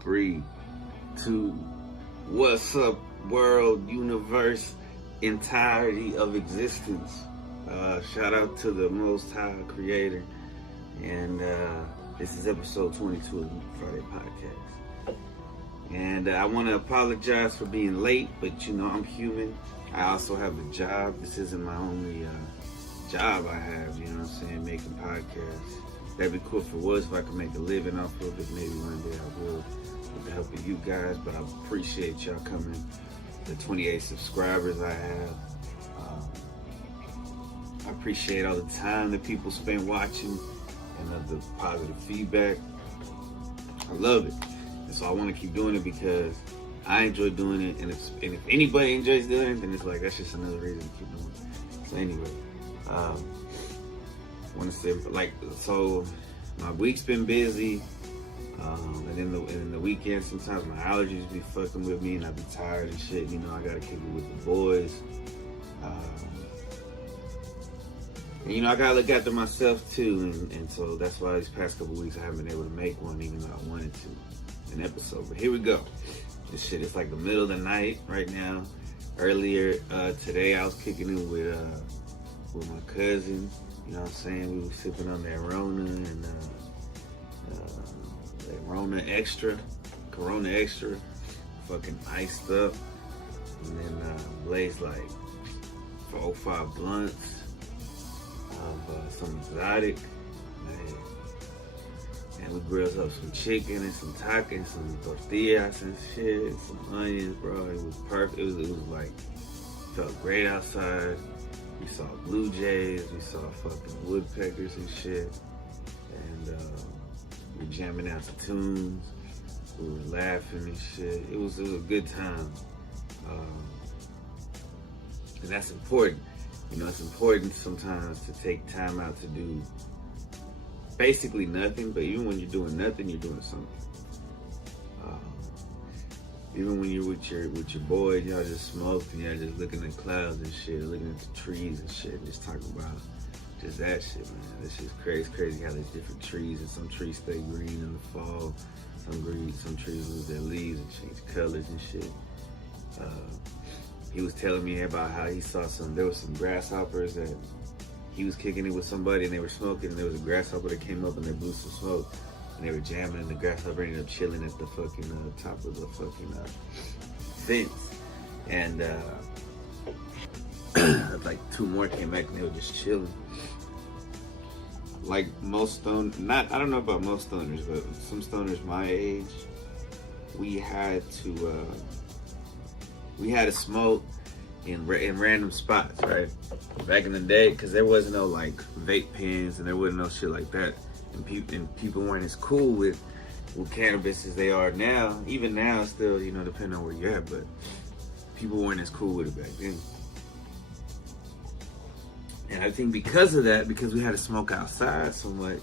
3, 2, what's up, world, universe, entirety of existence. Shout out to the Most High Creator. And this is episode 22 of the Friday Podcast. And I want to apologize for being late, but you know, I'm human. I also have a job. This isn't my only job I have, you know what I'm saying, making podcasts. That'd be cool if it was, if I could make a living off of it. Maybe one day I will, with the help of you guys. But I appreciate y'all coming, the 28 subscribers I have. I appreciate all the time that people spend watching and the positive feedback. I love it. And so I want to keep doing it because I enjoy doing it. And if anybody enjoys doing it, then it's like, that's just another reason to keep doing it. So anyway, I want to say, like, so my week's been busy, and in the weekend sometimes my allergies be fucking with me and I be tired and shit. You know, I gotta kick it with the boys, and you know, I gotta look after myself too, and so that's why these past couple weeks I haven't been able to make one, even though I wanted to, an episode. But here we go. This shit, it's like the middle of the night right now. Earlier today I was kicking it with my cousin. You know what I'm saying? We were sipping on that Rona and that Rona Extra, Corona Extra, fucking iced up. And then blazed like 4 or 5 blunts of some exotic. Man. And we grilled up some chicken and some tacos, some tortillas and shit, some onions, bro. It was perfect. It was like, felt great outside. We saw blue jays, we saw fucking woodpeckers and shit, and we were jamming out to tunes, we were laughing and shit. It was a good time, and that's important. You know, it's important sometimes to take time out to do basically nothing, but even when you're doing nothing, you're doing something. Even when you're with your boys, y'all just smoking, y'all just looking at clouds and shit, looking at the trees and shit, just talking about just that shit, man. This shit's crazy. It's crazy how there's different trees, and some trees stay green in the fall, some trees lose their leaves and change colors and shit. He was telling me about how he saw there was some grasshoppers that he was kicking it with somebody and they were smoking, and there was a grasshopper that came up and they blew some smoke. And they were jamming, and the grasshopper ended up chilling at the fucking top of the fucking fence. And like 2 more came back and they were just chilling. Like most I don't know about most stoners, but some stoners my age, we had to smoke in random spots, right? Back in the day, because there wasn't no like vape pens and there wasn't no shit like that. And people weren't as cool with cannabis as they are now. Even now, still, you know, depending on where you're at, but people weren't as cool with it back then. And I think because of that, because we had to smoke outside so much,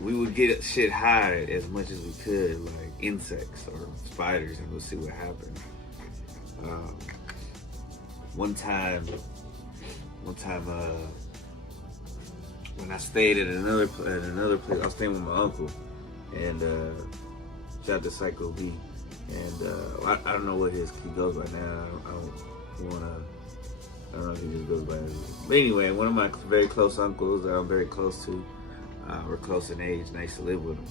we would get shit high as much as we could, like insects or spiders, and we'll see what happened. One time, when I stayed at another place, I was staying with my uncle, and shout out to Psycho B, and I don't know what he goes by now. I don't know if he just goes by that. But anyway, one of my very close uncles that I'm very close to, we're close in age, and I used to live with him.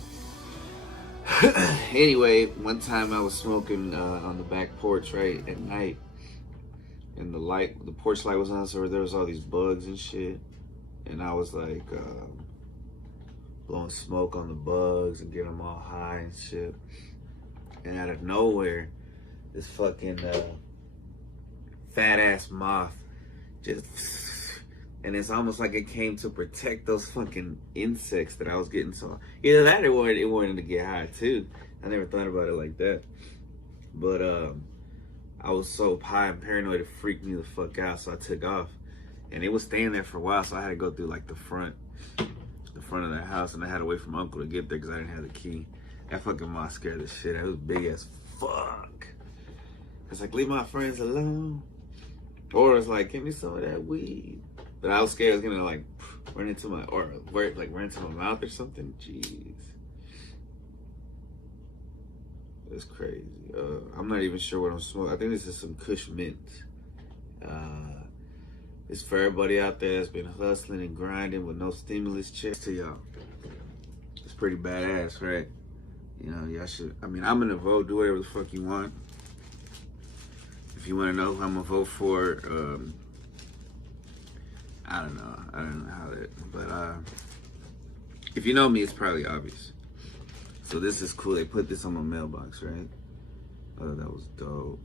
Anyway, one time I was smoking on the back porch, right, at night, and the porch light was on, so there was all these bugs and shit. And I was like blowing smoke on the bugs and getting them all high and shit. And out of nowhere, this fucking fat ass moth just, and it's almost like it came to protect those fucking insects that I was getting. So either that or it wanted to get high too. I never thought about it like that. But I was so high and paranoid, it freaked me the fuck out, so I took off. And it was staying there for a while, so I had to go through like the front of the house, and I had to wait for my uncle to get there because I didn't have the key. That fucking moth scared the shit out. It was big as fuck. It's like, leave my friends alone. Or it's like, give me some of that weed. But I was scared it was gonna like run into my mouth or something. Jeez. That's crazy. I'm not even sure what I'm smoking. I think this is some Kush Mint. It's for everybody out there that's been hustling and grinding with no stimulus checks to y'all. It's pretty badass, right? You know, y'all should. I mean, I'm gonna vote. Do whatever the fuck you want. If you want to know who I'm gonna vote for, I don't know. I don't know how that. But if you know me, it's probably obvious. So this is cool. They put this on my mailbox, right? Oh, that was dope.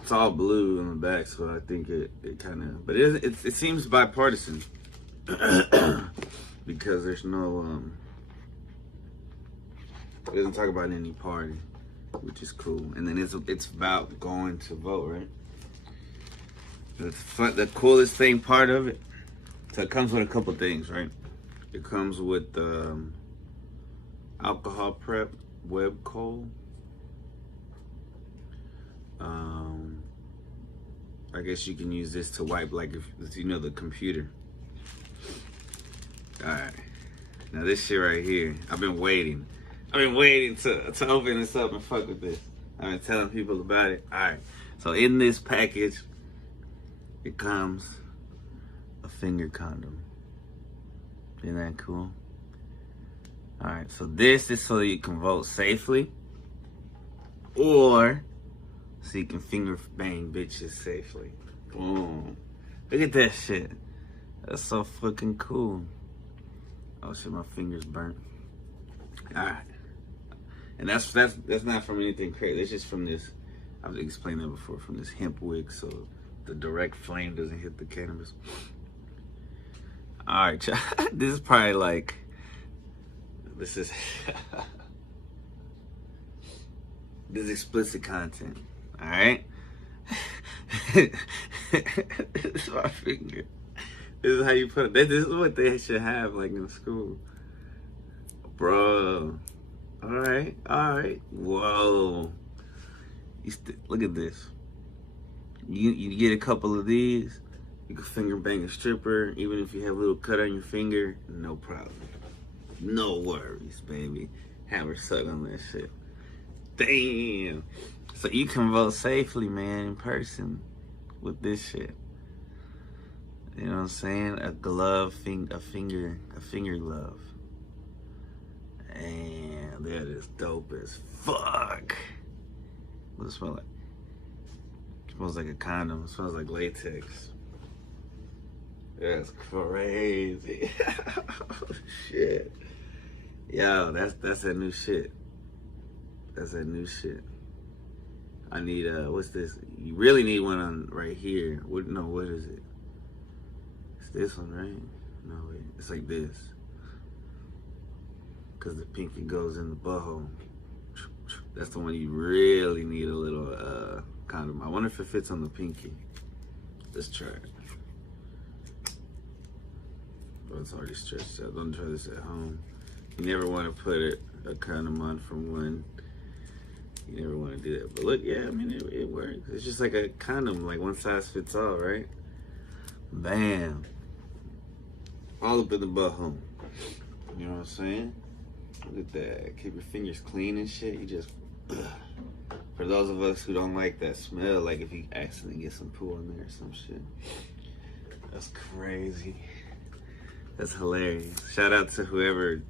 It's all blue on the back, so I think it kind of, but it seems bipartisan because there's no it doesn't talk about any party, which is cool. And then it's about going to vote, right? The coolest thing part of it. So it comes with a couple things, right? It comes with alcohol prep web coal. I guess you can use this to wipe, like, if you know the computer. All right. Now this shit right here, I've been waiting to open this up and fuck with this. I've been telling people about it. All right. So in this package, it comes a finger condom. Isn't that cool? All right. So this is so you can vote safely, or so you can finger bang bitches safely. Boom. Look at that shit. That's so fucking cool. Oh shit, my finger's burnt. Alright. And that's not from anything crazy. It's just from this, I've explained that before, from this hemp wick, so the direct flame doesn't hit the cannabis. Alright, this is probably like, this is this is explicit content. All right. This is my finger. This is how you put it. This is what they should have, like, in school, bro. All right. Whoa. Look at this. You get a couple of these, you can finger bang a stripper, even if you have a little cut on your finger, no problem. No worries, baby. Have her suck on that shit. Damn. So you can vote safely, man, in person with this shit. You know what I'm saying? A glove, a finger glove. And that is dope as fuck. What does it smell like? It smells like a condom. It smells like latex. That's crazy. Oh, shit. Yo, that's that new shit. That's that new shit. I need what's this? You really need one on right here. What is it? It's this one, right? No, wait. It's like this. Cause the pinky goes in the butthole. That's the one you really need a little condom. I wonder if it fits on the pinky. Let's try it. Oh, it's already stretched out. Don't try this at home. You never want to put a condom on from one. You never want to do that. But look, yeah, I mean, it works. It's just like a condom, like one size fits all, right? Bam. All up in the butthole. You know what I'm saying? Look at that. Keep your fingers clean and shit. You just, for those of us who don't like that smell, like if you accidentally get some poo in there or some shit. That's crazy. That's hilarious. Shout out to whoever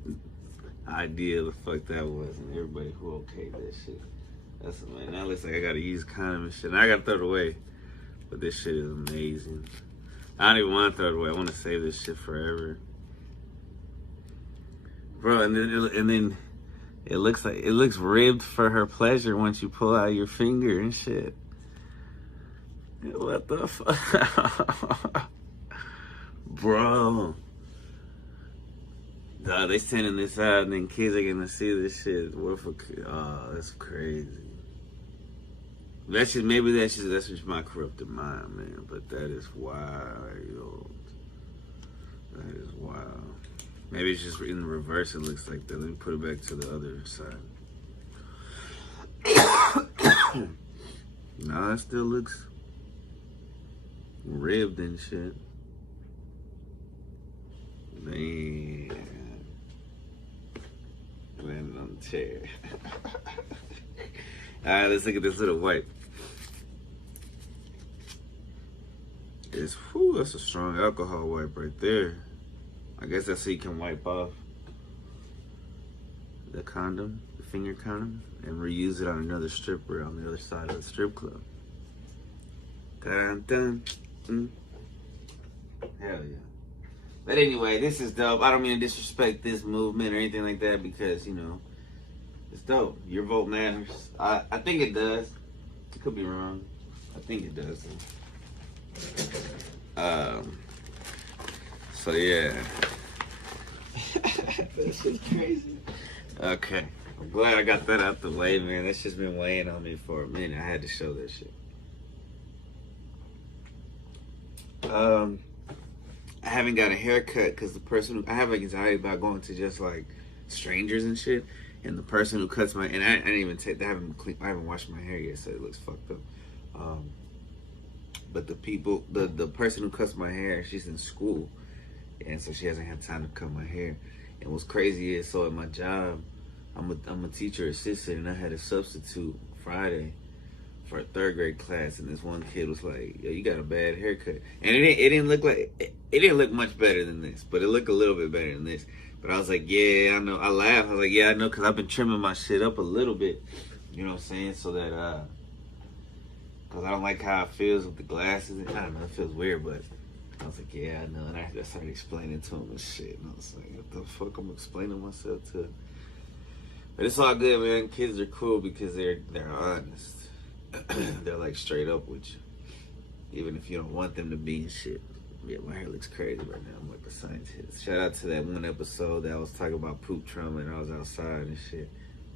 idea the fuck that was and everybody who okayed that shit. That's, man, that looks like I gotta use condom and shit. And I gotta throw it away. But this shit is amazing. I don't even want to throw it away. I want to save this shit forever. Bro, and then it looks ribbed for her pleasure once you pull out your finger and shit. What the fuck? Bro. Nah, they sending this out and then kids are gonna see this shit. Oh, that's crazy. That's just my corrupted mind, man. But that is wild. That is wild. Maybe it's just in reverse. It looks like that. Let me put it back to the other side. Nah, it still looks ribbed and shit. Man. chair. Alright, let's look at this little wipe. That's a strong alcohol wipe right there. I guess that's so you can wipe off the condom, the finger condom, and reuse it on another stripper on the other side of the strip club. Dun, dun, Hell yeah. But anyway, this is dope. I don't mean to disrespect this movement or anything like that because, you know, it's dope. Your vote matters. I think it does. I could be wrong. I think it does. So yeah. That shit's crazy. Okay. I'm glad I got that out the way, man. That's just been weighing on me for a minute. I had to show that shit. I haven't got a haircut because the person I have like anxiety about going to just like strangers and shit. And the person who cuts my, and I didn't even take, I haven't washed my hair yet, so it looks fucked up. But the person who cuts my hair, she's in school, and so she hasn't had time to cut my hair. And what's crazy is, so at my job, I'm a teacher assistant, and I had a substitute Friday for a 3rd grade class, and this one kid was like, "Yo, you got a bad haircut," and it didn't look like it didn't look much better than this, but it looked a little bit better than this. But I was like, yeah, I know. I laughed. I was like, yeah, I know, because I've been trimming my shit up a little bit. You know what I'm saying? So that, because I don't like how it feels with the glasses. I don't know, it feels weird, but I was like, yeah, I know. And I started explaining to him and shit. And I was like, what the fuck I'm explaining myself to? But it's all good, man. Kids are cool because they're honest. They're like straight up with you. Even if you don't want them to be and shit. Yeah, my hair looks crazy right now. I'm like a scientist. Shout out to that one episode that I was talking about poop trauma and I was outside and shit.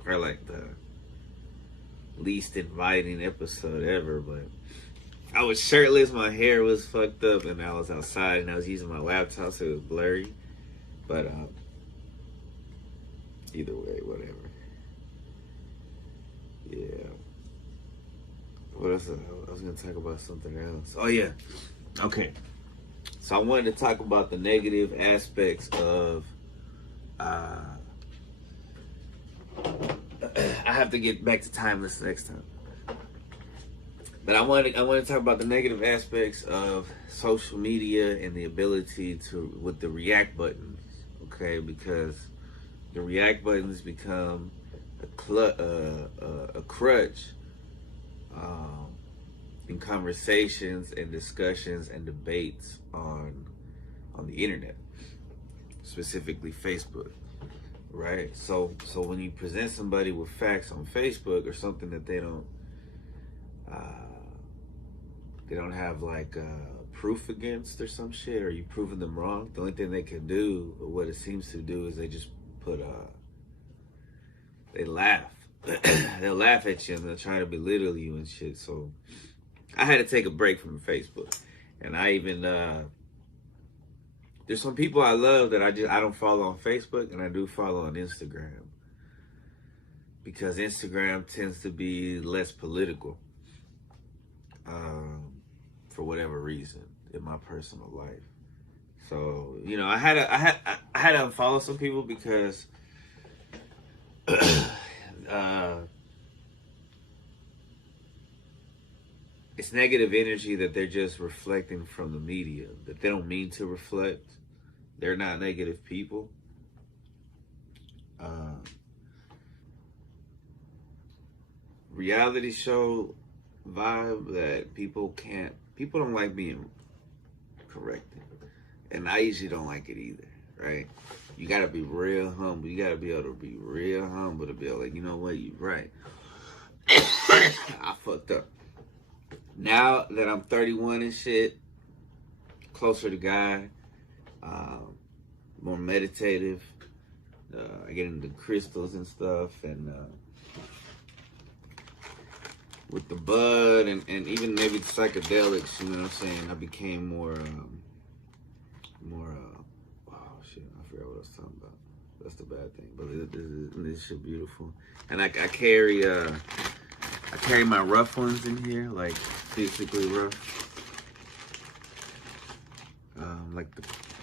Probably like the least inviting episode ever, but I was shirtless, my hair was fucked up, and I was outside and I was using my laptop so it was blurry. But either way, whatever. Yeah. What else? I was gonna talk about something else. Oh yeah. Okay. So I wanted to talk about the negative aspects of, I have to get back to timeless next time. But I want to talk about the negative aspects of social media and the ability to, with the react buttons, okay? Because the react buttons become a crutch in conversations and discussions and debates on the internet, specifically Facebook, right? So when you present somebody with facts on Facebook or something that they don't have like proof against or some shit, or you proving them wrong, the only thing they can do, or what it seems to do, is they just put they laugh. They'll laugh at you and they'll try to belittle you and shit. So I had to take a break from Facebook. And I even there's some people I love that I don't follow on Facebook, and I do follow on Instagram, because Instagram tends to be less political for whatever reason in my personal life. So, you know, I had to unfollow some people because it's negative energy that they're just reflecting from the media that they don't mean to reflect. They're not negative people. Reality show vibe that people don't like being corrected. And I usually don't like it either, right? You gotta be real humble. You gotta be able to be real humble to be like, you know what, you're right. I fucked up. Now that I'm 31 and shit, closer to God, more meditative, I get into crystals and stuff, and with the bud and even maybe psychedelics, you know what I'm saying, I became more, oh shit, I forgot what I was talking about. That's the bad thing, but this shit beautiful. And I carry my rough ones in here, like physically rough. Like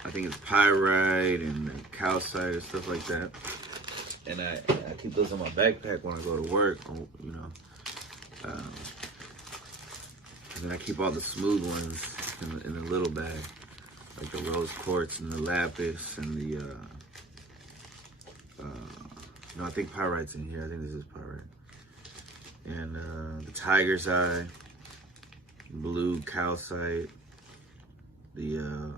I think it's pyrite and calcite and stuff like that. and I keep those in my backpack when I go to work, you know. And then I keep all the smooth ones in the little bag, like the rose quartz and the lapis and the, no, I think pyrite's in here. I think this is pyrite. And the tiger's eye, blue calcite, the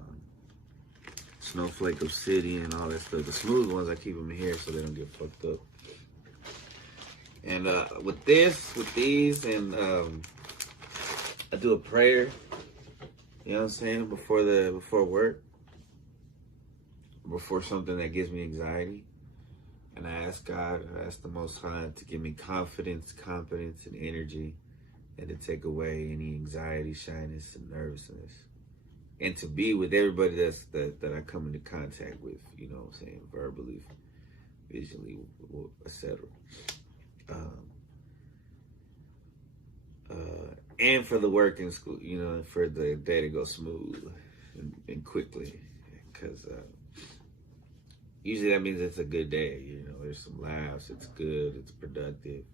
snowflake obsidian, all that stuff. The smooth ones, I keep them in here so they don't get fucked up. And with these, and I do a prayer. You know what I'm saying? Before work, before something that gives me anxiety, and I ask God, I ask the Most High to give me confidence, competence, and energy, and to take away any anxiety, shyness, and nervousness, and to be with everybody that I come into contact with. You know what I'm saying? Verbally, visually, etc. And for the work in school, you know, for the day to go smooth and quickly, because usually that means it's a good day. You know, there's some laughs, it's good, it's productive,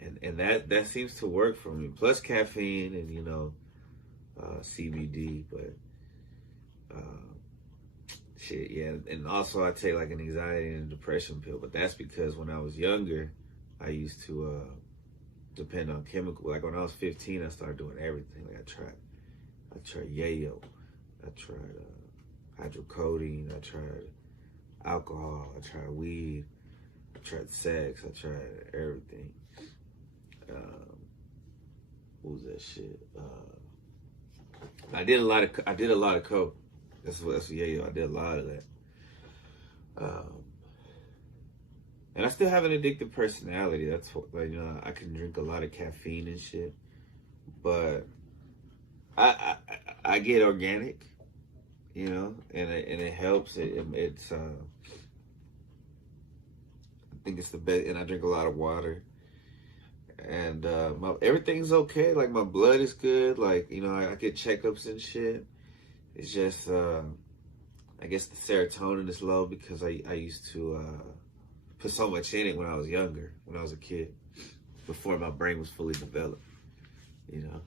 and that seems to work for me. Plus caffeine and, you know, CBD, but shit, yeah. And also I take like an anxiety and a depression pill, but that's because when I was younger, I used to depend on chemical. Like when I was 15, I started doing everything. Like I tried yayo, I tried hydrocodone, I tried alcohol, I tried weed, I tried sex, I tried everything. What was that shit? I did a lot of coke. That's yayo. I did a lot of that. And I still have an addictive personality. That's what, like, you know, I can drink a lot of caffeine and shit, but I get organic, you know, and it helps. It's I think it's the best. And I drink a lot of water, and everything's okay. Like my blood is good. Like, you know, I get checkups and shit. It's just I guess the serotonin is low because I used to put so much in it when I was younger, when I was a kid, before my brain was fully developed, you know.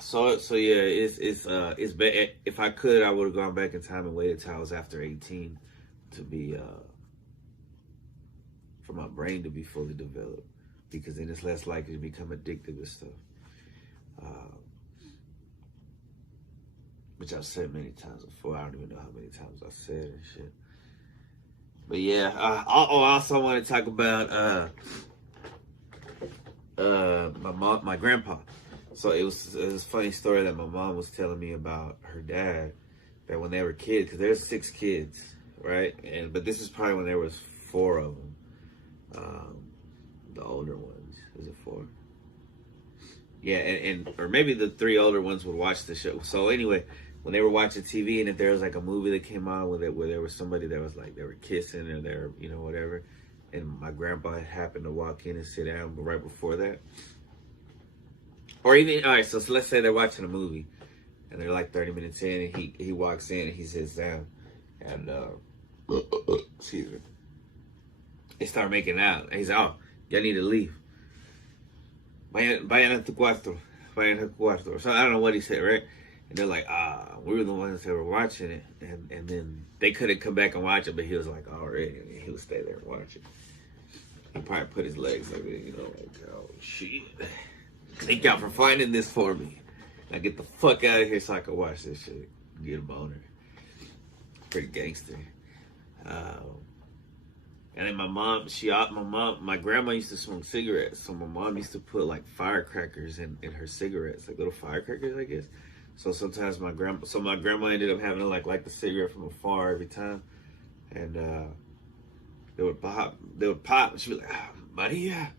So yeah, it's bad. If I could, I would have gone back in time and waited till I was after 18 to be for my brain to be fully developed, because then it's less likely to become addicted to stuff. Which I've said many times before. I don't even know how many times I've said and shit. But yeah, I also want to talk about my grandpa. So it was a funny story that my mom was telling me about her dad, that when they were kids, because there's 6 kids, right? But this is probably when there was 4 of them, the older ones. Is it 4? Yeah, or maybe the 3 older ones would watch the show. So anyway, when they were watching TV, and if there was like a movie that came on where there was somebody that was like, they were kissing or they're, you know, whatever, and my grandpa happened to walk in and sit down right before that. Or even, all right, so let's say they're watching a movie and they're like 30 minutes in, and he walks in and he sits down, and excuse me, they start making out, and he's like, oh, y'all need to leave. Vayan a tu cuarto. Vayan a tu cuarto. So I don't know what he said, right? And they're like, we were the ones that were watching it. And then they couldn't come back and watch it, but he was like, already. And he would stay there and watch it. He probably put his legs like, you know, like, oh, shit. Thank y'all for finding this for me. Now get the fuck out of here so I can watch this shit. Get a boner. Pretty gangster. And then my grandma used to smoke cigarettes, so my mom used to put like firecrackers in her cigarettes, like little firecrackers, I guess. So sometimes my grandma ended up having to like the cigarette from afar every time, and they would pop, and she'd be like, Maria,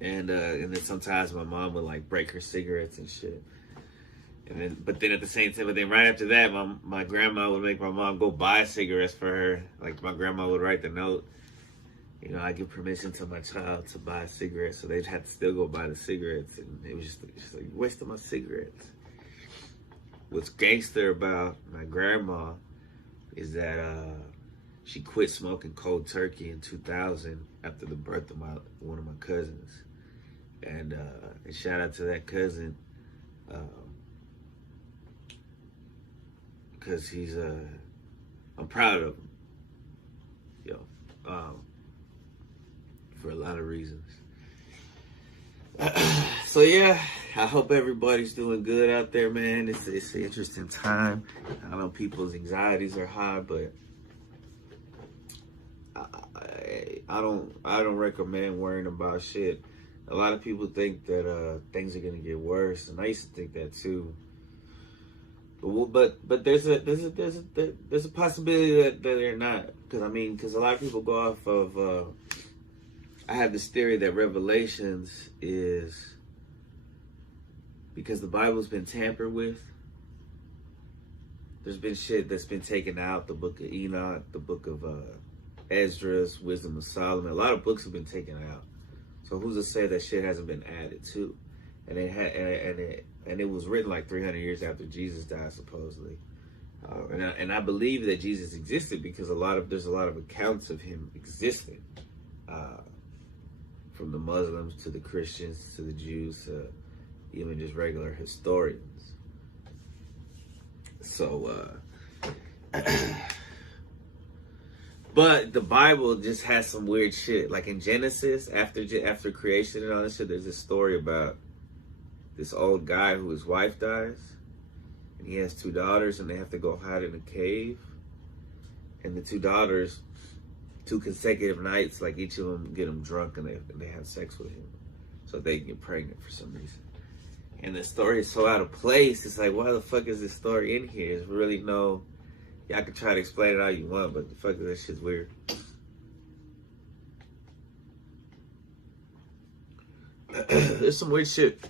and then sometimes my mom would like break her cigarettes and shit. But then at the same time, right after that, my grandma would make my mom go buy cigarettes for her. Like my grandma would write the note, you know, I give permission to my child to buy cigarettes, so they'd have to still go buy the cigarettes, and it was just like, you wasted my cigarettes. What's gangster about my grandma is that she quit smoking cold turkey in 2000 after the birth of one of my cousins. And shout out to that cousin, because he's I'm proud of him, for a lot of reasons. So yeah, I hope everybody's doing good out there, man. It's an interesting time. I know people's anxieties are high, but I don't recommend worrying about shit. A lot of people think that things are gonna get worse, and I used to think that too. But there's a possibility that they're not, because a lot of people go off of. I have this theory that Revelations is because the Bible's been tampered with. There's been shit that's been taken out. The book of Enoch, the book of Esdras, Wisdom of Solomon. A lot of books have been taken out. So who's to say that shit hasn't been added to? And it was written like 300 years after Jesus died, supposedly. And I believe that Jesus existed because there's a lot of accounts of him existing. From the Muslims to the Christians to the Jews to even just regular historians. So, but the Bible just has some weird shit. Like in Genesis, after creation and all that shit, there's this story about this old guy who his wife dies, and he has 2 daughters, and they have to go hide in a cave. And the 2 daughters, 2 consecutive nights, like each of them get them drunk and they have sex with him so they can get pregnant for some reason. And the story is so out of place. It's like, why the fuck is this story in here? There's really no, y'all can try to explain it all you want, but the fuck is that shit's weird. There's some weird shit,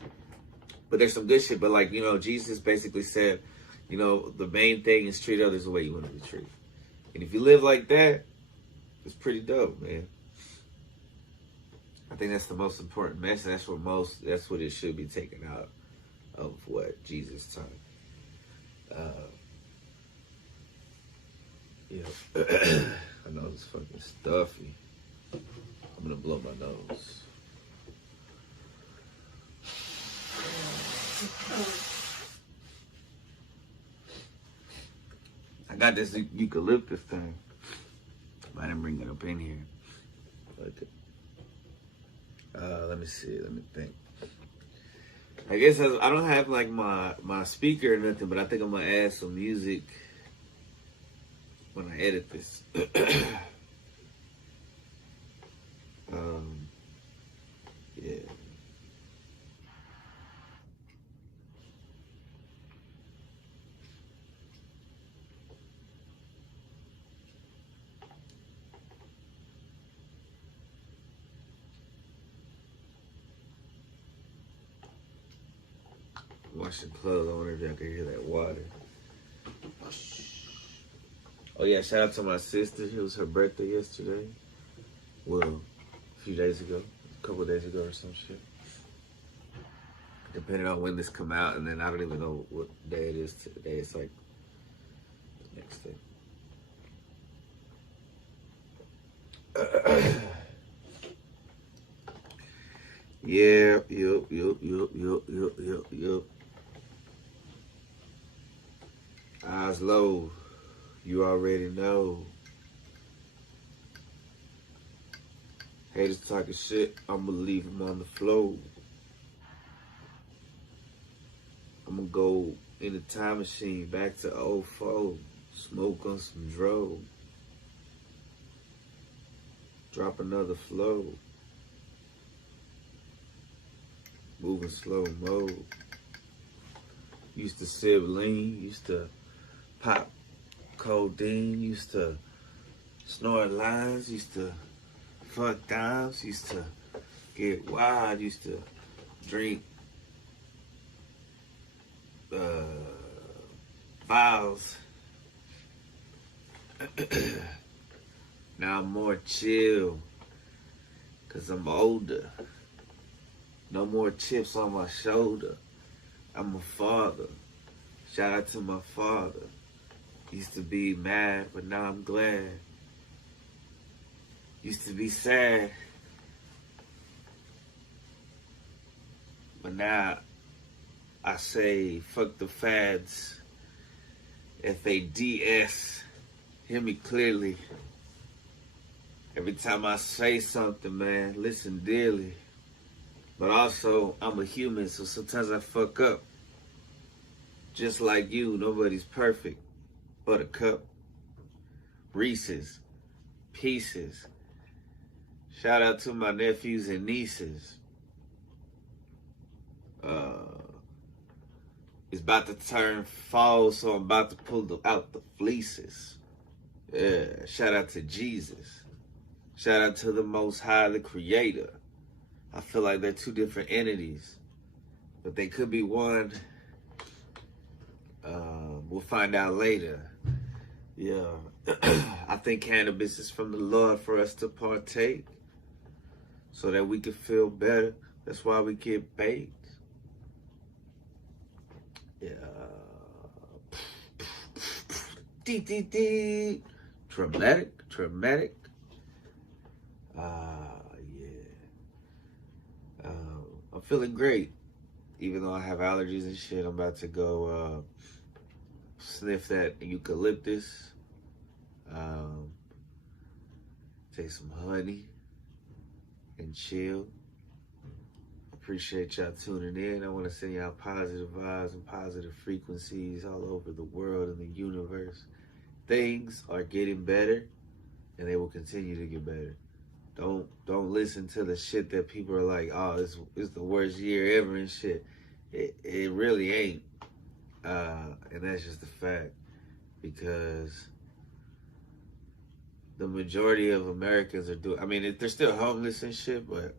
but there's some good shit. But like, Jesus basically said, the main thing is treat others the way you want to be treated. And if you live like that, it's pretty dope, man. I think that's the most important message. That's what it should be taken out of what Jesus taught. I know it's fucking stuffy. I'm gonna blow my nose. I got this eucalyptus thing. I didn't bring it up in here. Let me see. Let me think. I guess I don't have like my speaker or nothing, but I think I'm gonna add some music when I edit this. Yeah. Washing clothes. I wonder if y'all can hear that water. Oh yeah, shout out to my sister. It was her birthday yesterday. Well, a few days ago. A couple of days ago or some shit. Depending on when this come out, and then I don't even know what day it is today. It's like the next day. Yeah, yup. Eyes low, you already know. Haters talking shit, I'ma leave them on the floor. I'ma go in the time machine back to 04, smoke on some dro, drop another flow, moving slow mode. Used to sip lean, used to pop codeine, used to snort lines, used to fuck dimes, used to get wild, used to drink vials. Now I'm more chill, cause I'm older. No more chips on my shoulder. I'm a father. Shout out to my father. Used to be mad, but now I'm glad. Used to be sad, but now I say fuck the fads. FADS. Hear me clearly. Every time I say something, man, listen dearly. But also, I'm a human, so sometimes I fuck up. Just like you, nobody's perfect. Buttercup. Reese's. Pieces. Shout out to my nephews and nieces. It's about to turn fall, so I'm about to pull out the fleeces. Yeah, shout out to Jesus. Shout out to the Most High, the Creator. I feel like they're two different entities, but they could be one. We'll find out later. Yeah, I think cannabis is from the Lord for us to partake so that we can feel better. That's why we get baked. Yeah. Traumatic. I'm feeling great. Even though I have allergies and shit, I'm about to go sniff that eucalyptus. Take some honey and chill. Appreciate y'all tuning in. I want to send y'all positive vibes and positive frequencies all over the world and the universe. Things are getting better, and they will continue to get better. Don't listen to the shit that people are like, oh, this is the worst year ever and shit. It really ain't. And that's just the fact. Because the majority of Americans are doing, I mean, they're still homeless and shit, but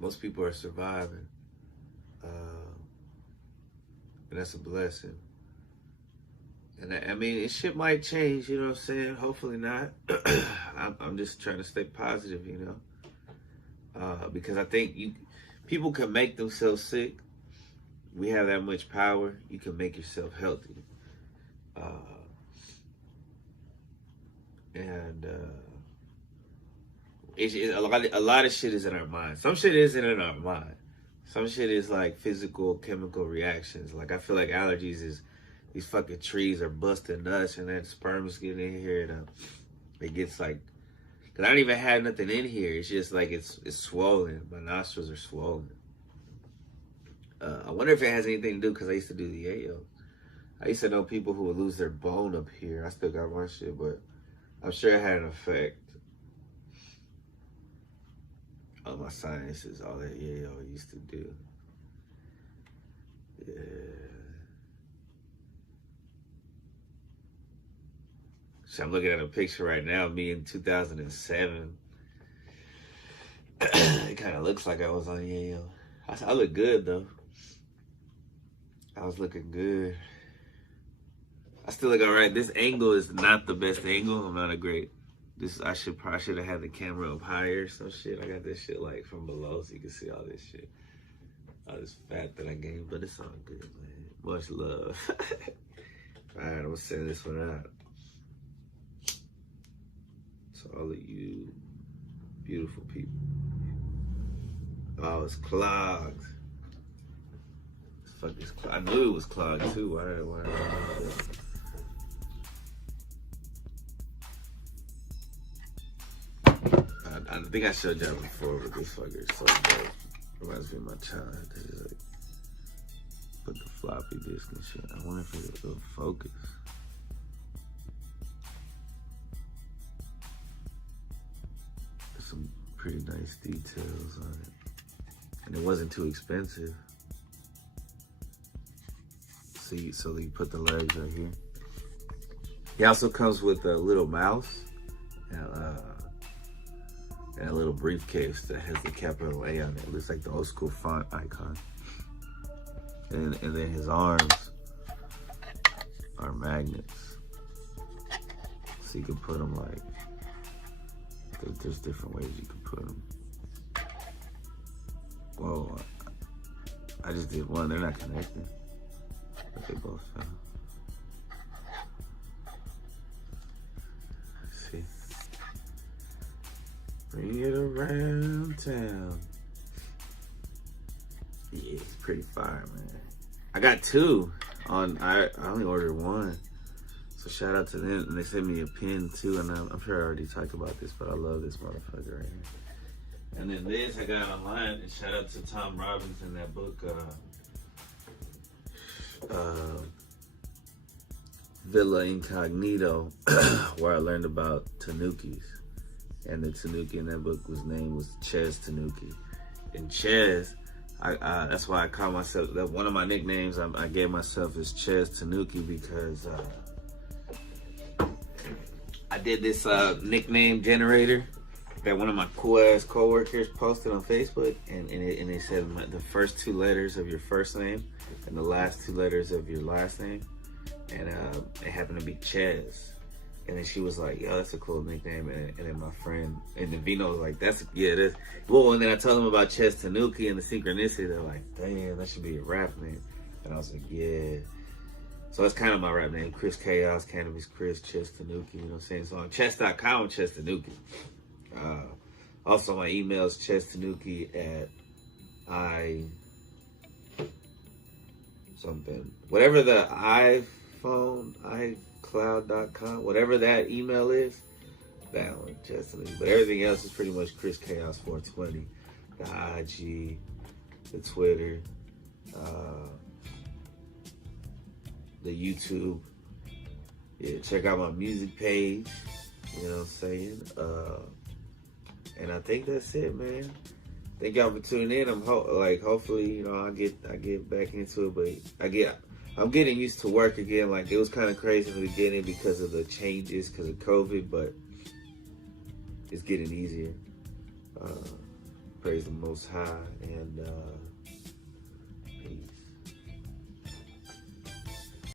most people are surviving. And that's a blessing. And I mean, shit might change, you know what I'm saying? Hopefully not. I'm just trying to stay positive, you know? Because I think people can make themselves sick. We have that much power. You can make yourself healthy. A lot of shit is in our mind. Some shit isn't in our mind. Some shit is like physical, chemical reactions. Like I feel like allergies is these fucking trees are busting nuts and then sperms get in here and it gets like, cause I don't even have nothing in here. It's just like it's swollen. My nostrils are swollen. I wonder if it has anything to do, cause I used to do the yayo. I used to know people who would lose their bone up here. I still got my shit, but I'm sure it had an effect on my sinuses, all that yayo used to do. Yeah. So I'm looking at a picture right now, me in 2007. It kind of looks like I was on yayo. I look good though. I was looking good. I still look all right. This angle is not the best angle. I'm not a great. I should have had the camera up higher or some shit. I got this shit like from below so you can see all this shit. All this fat that I gained, but it's all good, man. Much love. All right, I'm gonna send this one out to all of you beautiful people. Oh, it's clogged. Fuck, it's clogged. I knew it was clogged too. Why did I do that? I think I showed y'all before, but this fucker is so dope. Reminds me of my child, cause he's like, put the floppy disk and shit. I wonder if it'll focus. There's some pretty nice details on it. And it wasn't too expensive. See, so you put the legs right here. He also comes with a little mouse and a little briefcase that has the capital A on it. It looks like the old school font icon. And then his arms are magnets. So you can put them like, there's different ways you can put them. Whoa, I just did one, they're not connected, but they both fell. Bring it around town. Yeah, it's pretty fire, man. I got two on. I only ordered one. So shout out to them. And they sent me a pin too. And I'm sure I already talked about this, but I love this motherfucker right here. And then this I got online. And shout out to Tom Robbins in that book, Villa Incognito, where I learned about Tanukis. And the Tanuki in that book was Chez Tanuki. And Chez, that's why I call myself, that one of my nicknames I gave myself is Chez Tanuki, because I did this nickname generator that one of my cool ass coworkers posted on Facebook, and it said the first two letters of your first name and the last two letters of your last name, and it happened to be Chez. And then she was like, "Yo, that's a cool nickname." And then my friend, and then Vino was like, "That's." Well, and then I told them about Chez Tanuki and the synchronicity. They're like, "Damn, that should be a rap name." And I was like, "Yeah." So that's kind of my rap name: Chris Chaos, Cannabis Chris, Chez Tanuki. You know what I'm saying? So on Chess.com, Chez Tanuki. Also, my email is chestanuki at whatever the iCloud.com, whatever that email is, that one, Chestanuki. But everything else is pretty much Chris Chaos 420. The IG, the Twitter, the YouTube. Yeah, check out my music page. You know what I'm saying? And I think that's it, man. Thank y'all for tuning in. Hopefully, I get back into it, but I'm getting used to work again. Like, it was kind of crazy in the beginning because of the changes, because of COVID, but it's getting easier. Praise the Most High, and